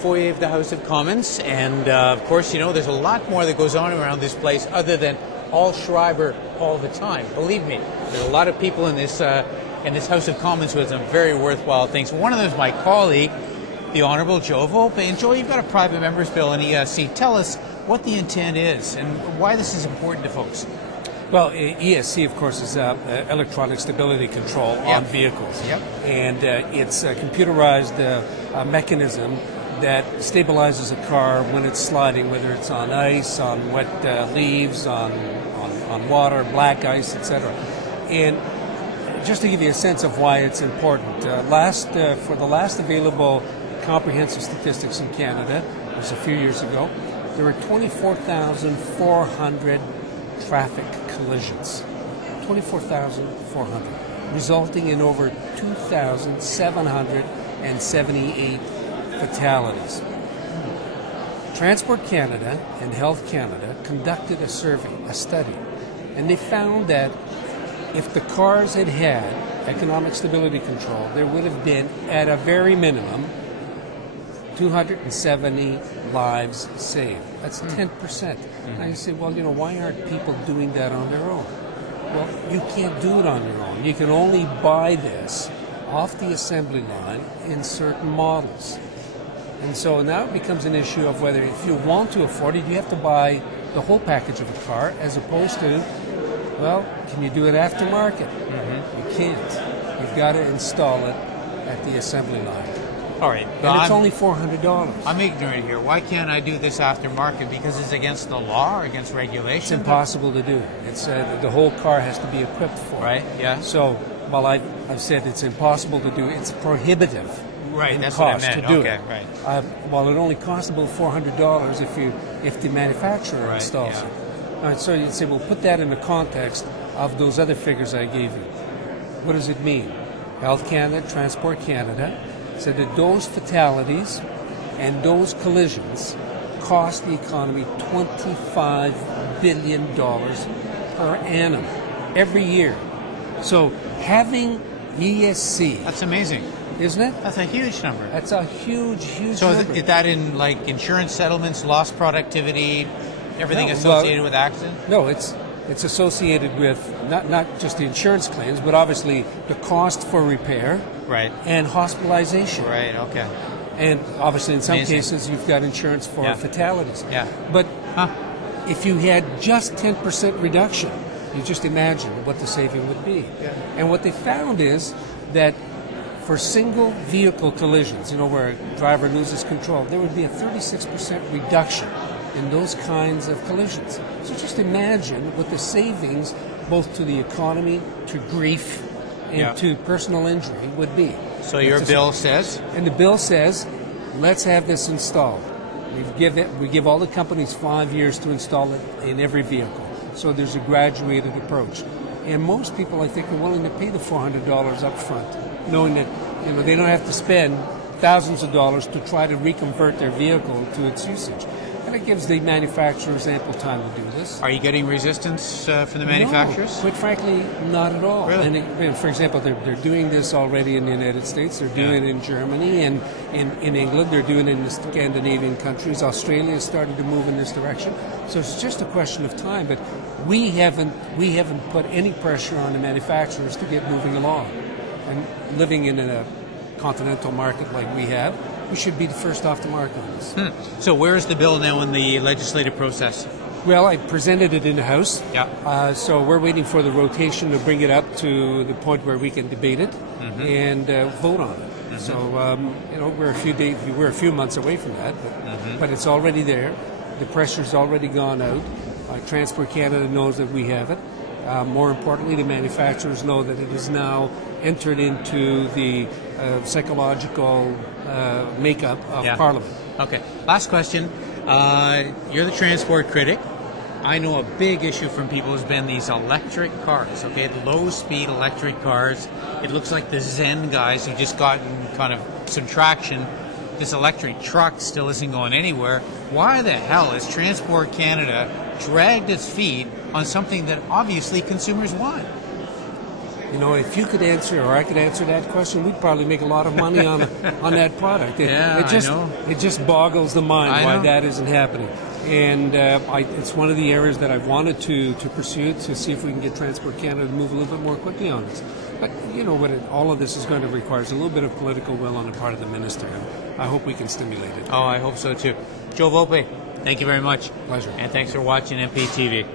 foyer of the House of Commons, and of course, you know, there's a lot more that goes on around this place other than all Schreiber all the time. Believe me, there's a lot of people in this House of Commons who have some very worthwhile things. One of them is my colleague, the Honourable Joe Volpe. And Joe, you've got a private member's bill in ESC. Tell us what the intent is and why this is important to folks. Well, ESC, of course, is electronic stability control on vehicles. Yep. And it's a computerized mechanism that stabilizes a car when it's sliding, whether it's on ice, on wet leaves, on water, black ice, etc. And just to give you a sense of why it's important, for the last available comprehensive statistics in Canada, it was a few years ago, there were 24,400 traffic collisions, 24,400, resulting in over 2,778 fatalities. Transport Canada and Health Canada conducted a survey, a study, and they found that if the cars had had economic stability control, there would have been, at a very minimum, 270 lives saved. That's 10%. Now you say, well, you know, why aren't people doing that on their own? Well, you can't do it on your own. You can only buy this off the assembly line in certain models. And so now it becomes an issue of whether, if you want to afford it, you have to buy the whole package of a car, as opposed to, well, can you do it aftermarket? You can't. You've got to install it at the assembly line. All right. And it's only $400. I'm ignorant here. Why can't I do this aftermarket? Because it's against the law or against regulation? It's impossible to do. It's the whole car has to be equipped for it. Right, yeah. So, while I've said it's impossible to do, it's prohibitive. Right, that's cost what I meant. to do Okay, it. right. While it only costs about $400 if the manufacturer installs it. All right, so you'd say, well, put that in the context of those other figures I gave you. What does it mean? Health Canada, Transport Canada said that those fatalities and those collisions cost the economy $25 billion per annum every year. So having ESC... That's amazing. Isn't it? That's a huge number. That's a huge number. So is that in like insurance settlements, lost productivity, everything associated with accident? No, it's associated with not just the insurance claims, but obviously the cost for repair, right, and hospitalization. Right. Okay. And obviously, in some cases, you've got insurance for fatalities. Yeah. But if you had just 10% reduction, you just imagine what the saving would be. Yeah. And what they found is that for single vehicle collisions, you know, where a driver loses control, there would be a 36% reduction in those kinds of collisions. So just imagine what the savings, both to the economy, to grief, and to personal injury would be. So your bill says? And the bill says, let's have this installed. We give all the companies 5 years to install it in every vehicle. So there's a graduated approach. And most people, I think, are willing to pay the $400 up front, knowing that, you know, they don't have to spend thousands of dollars to try to reconvert their vehicle to its usage. And it gives the manufacturers ample time to do this. Are you getting resistance from the manufacturers? No, quite frankly, not at all. Really? And for example, they're doing this already in the United States. They're doing it in Germany and in England. They're doing it in the Scandinavian countries. Australia is starting to move in this direction. So it's just a question of time. But we haven't put any pressure on the manufacturers to get moving along. And living in a continental market like we have, we should be the first off the mark on this. So where is the bill now in the legislative process? Well, I presented it in the House. Yeah. So we're waiting for the rotation to bring it up to the point where we can debate it and vote on it. So you know, we're a few months away from that, but it's already there. The pressure's already gone out. Transport Canada knows that we have it. More importantly, the manufacturers know that it is now entered into the psychological makeup of Parliament. Okay. Last question. You're the transport critic. I know a big issue from people has been these electric cars, okay? The low-speed electric cars. It looks like the Zen guys who just gotten kind of some traction. This electric truck still isn't going anywhere. Why the hell has Transport Canada dragged its feet on something that obviously consumers want? You know, if you could answer, or I could answer that question, we'd probably make a lot of money on that product. It just boggles the mind why that isn't happening. And it's one of the areas that I've wanted to pursue, to see if we can get Transport Canada to move a little bit more quickly on this. But you know what? All of this is going to require is a little bit of political will on the part of the minister. And I hope we can stimulate it. Oh, I hope so too. Joe Volpe, thank you very much. Pleasure. And thanks for watching MPTV.